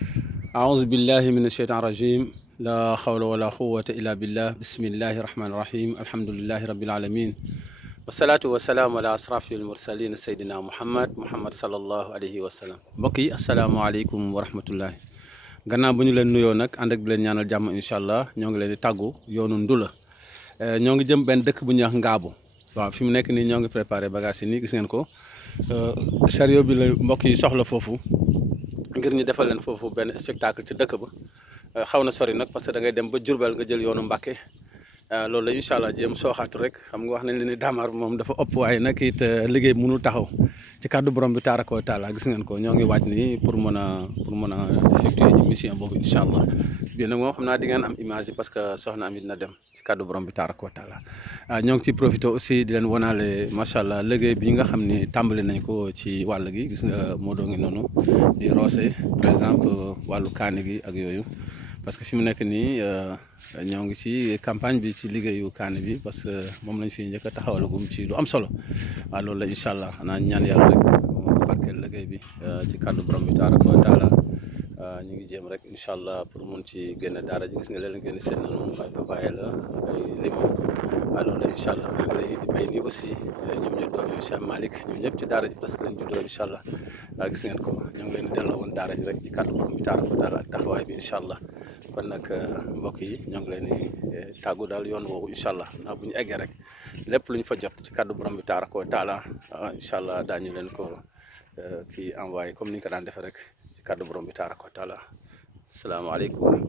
أعوذ بالله من الشيطان الرجيم لا حول ولا قوة إلا بالله بسم الله الرحمن الرحيم الحمد لله رب العالمين والصلاة والسلام على أشرف المرسلين سيدنا محمد صلى الله عليه وسلم mbokk yi asalaamaaleykum wa rahmatullah gannaaw bu ñu leen nuyoo nag ànd ak bi leen ñaanal jàmm incha allah ñoo ngi leen di tàggu yoonu Ndula ñoo ngi jëm benn dëkk bu ñuy wax Ngaabu waaw fi mu nekk nii ñoo ngi préparé bagage yi nii gis ngeen ko chariot bi la mbokk yi soxla foofu ngir ñu defal leen foofu benn spectacle ci dëkk ba xaw na sori nag parce que da ngay dem ba Jurbel nga jël yoonu Mbàkke loolu la incha allah jéem sooxaatu rek xam nga wax nañ leen ni Daamar moom dafa ëpp waaye nag it liggéey bi mënul taxaw ci kàddu borom bi taaraka wa taala gis ngeen ko ñoo ngi waaj nii pour mën a effectuer ci mission boobu incha allah bii nag moom xam naa di ngeen am image yi parce que soxna Amit na dem ci kàddu borom bi taaraka wa taala ñoo ngi ciy profité aussi di leen wanaale macha allah liggéey bi nga xam ni tàmbali nañ ko ci wàll gi gis nga moo doo ngi noonu di roose par exemple wàllu kaani gi ak yooyu parce que fi mu nekk nii ñoo ngi ci campagne bi ci liggéeyu kaani bi parce que moom lañ fi njëkk a taxawalagum ci lu am solo waaw loolu la incha allah xanaa ñaan yàlla rek barkeel liggéey bi ci kàddu borom bi taaraka wa taala ñu ngi jéem rek incha allah pour mun ci génn daara ji gis nga leen ngeen seen noonu ay papaye la ay limon waaw loolu la incha allah xale yi di bay nii aussi ñoom ñu doom yu Cheikh Malick ñoom ñëpp ci daara ji parce que lañ juddoo incha allah waaw gis ngeen ko ñoo ngi leen di delloo woon daara ji rek ci kàddu borom bi taaraka wa taala ak taxawaay bi incha allah kon nag mbokk yi ñoo ngi leen di tàggu daal yoon woowu incha allah naa bu ñu eggee rek lépp lu ñu fa jot ci kàddu borom bi taaraka wa taala incha allah daañu leen ko kii envoyé comme ni ñu ko daan defee rek ci kàddu borom bi taaraka wa taala salaamaaleykum